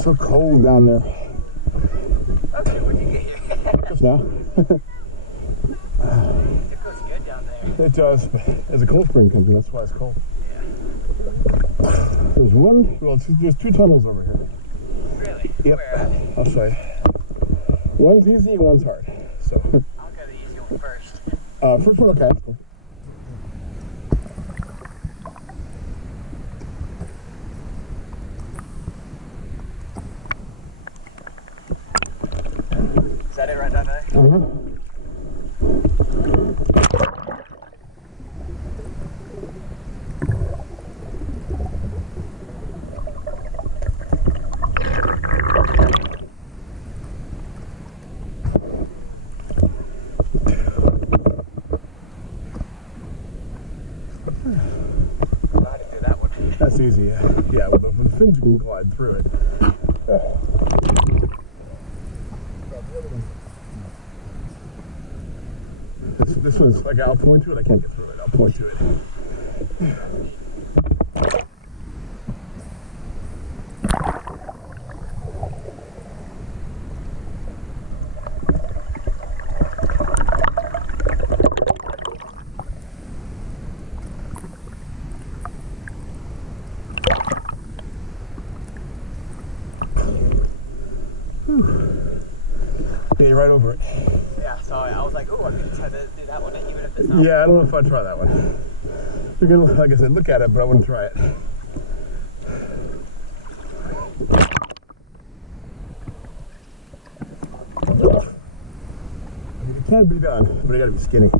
So cold down there. Okay, when you get here. Just now. It feels good down there. It does, but as a cold spring comes in, that's why it's cold. Yeah. There's one, well, there's two tunnels over here. Really? Yep. Where at? I'll show you. One's easy, one's hard. So. I'll go the easy one first. First one, okay, that's cool. Is that it right down there? Uh-huh. That's easy, yeah. Yeah, with the fins you can glide through it. This one's like, I'll point to it, I can't get through it. I'll point to it. Yeah, right over it. Yeah, so I was like, oh, I'm going to try to do that one, even if it's not. Yeah, I don't know if I'd try that one. You can, like I said, look at it, but I wouldn't try it. It can be done, but it gotta be skinny.